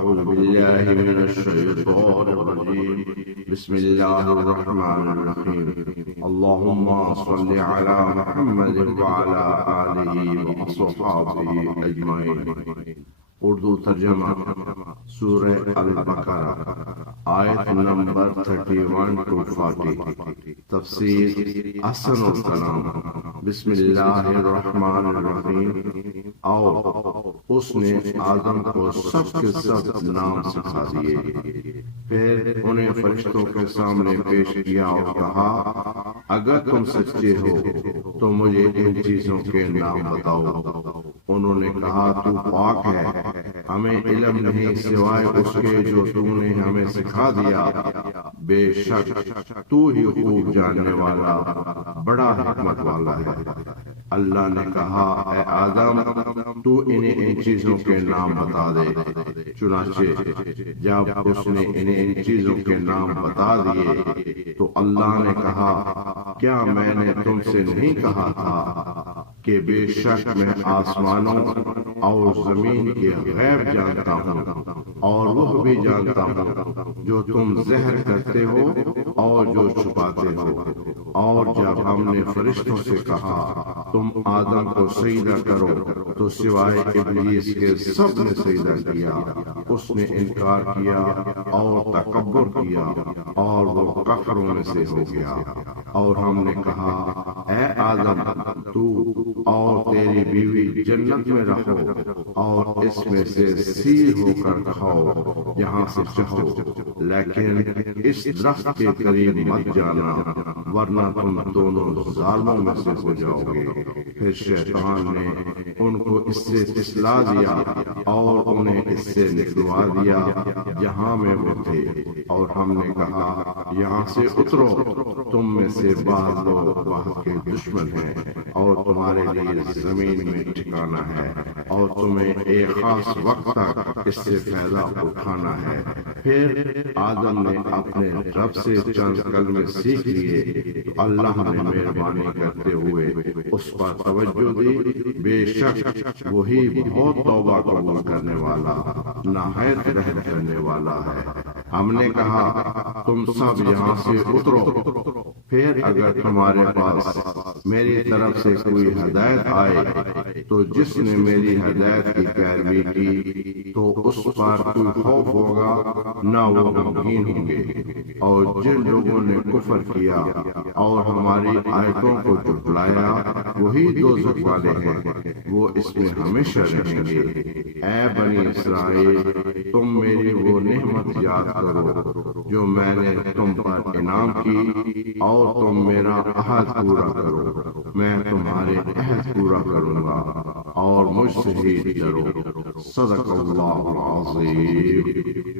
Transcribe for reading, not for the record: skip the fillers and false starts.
أعوذ بالله من الشيطان الرجيم بسم الله الرحمن الرحيم اللهم صل على محمد وعلى آله وصحابه أجمعين. اردو ترجمہ سورہ البقرہ آیت نمبر 31 to 40. تفسیر احسن الکلام. بسم اللہ الرحمن الرحیم. اس نے آدم کو سب کے سب نام سکھا دیے، پھر انہیں فرشتوں کے سامنے پیش کیا اور کہا اگر تم سچے ہو تو مجھے ان چیزوں کے نام بتاؤ. انہوں نے کہا تو پاک ہے، ہمیں علم نہیں سوائے اس کے جو تو نے ہمیں سکھا دیا، بے شک تو ہی خوب جاننے والا بڑا حکمت والا ہے. اللہ نے کہا اے آدم تو انہیں ان چیزوں کے نام بتا دے. چنانچہ جب اس نے انہیں ان چیزوں کے نام بتا دیے تو اللہ نے کہا کیا میں نے تم سے نہیں کہا تھا کہ بے شک میں آسمانوں اور زمین کے غیب جانتا ہوں اور وہ بھی جانتا ہوں جو تم زہر کرتے ہو اور جو چھپاتے ہو. اور جب ہم نے فرشتوں سے کہا تم آدم کو سجدہ کرو تو سوائے ابلیس کے سب نے سجدہ کیا. اس نے انکار کیا اور تکبر کیا اور وہ کفروں میں سے ہو گیا. اور ہم نے کہا اے آدم تو اور تیری بیوی جنت میں رہو اور اس میں سے سیر ہو کر کھاؤ جہاں سے چاہو، لیکن اس درخت کے قریب مت جانا ورنہ تم دونوں ظالموں میں سے ہو جاؤ گے. پھر شیطان نے ان کو اس سے پھسلا دیا اور انہیں اس سے نکلوا دیا جہاں میں وہ تھے، اور ہم نے کہا یہاں سے اترو، تم میں سے بعض لوگ بعض کے دشمن ہیں اور تمہارے لیے زمین میں ٹھکانا ہے اور تمہیں ایک خاص وقت تک اس سے فائدہ اٹھانا ہے. پھر آدم نے اپنے رب سے چند کلمے سیکھ لیے تو اللہ نے مہربانی کرتے ہوئے اس پر توجہ دی. بے شک وہی بہت توبہ قبول کرنے والا نہایت رحم کرنے والا ہے. ہم نے کہا تم سب یہاں سے اترو، پھر اگر تمہارے پاس میری طرف سے کوئی ہدایت آئے تو جس نے میری ہدایت کی پیروی کی تو اس پر کوئی خوف ہوگا نہ وہ غمگین ہوں گے. اور جن لوگوں نے کفر کیا اور ہماری آیتوں کو جھٹلایا وہی دوزخ والے ہیں، وہ اس میں ہمیشہ رہیں گے. اے بنی اسرائیل تم میری وہ نعمت یاد کرو جو میں نے تم پر انعام کی اور تم میرا عہد پورا کرو، میں تمہارے عہد پورا کروں گا اور مجھ سے ہی ڈرو. صدق اللہ العظیم.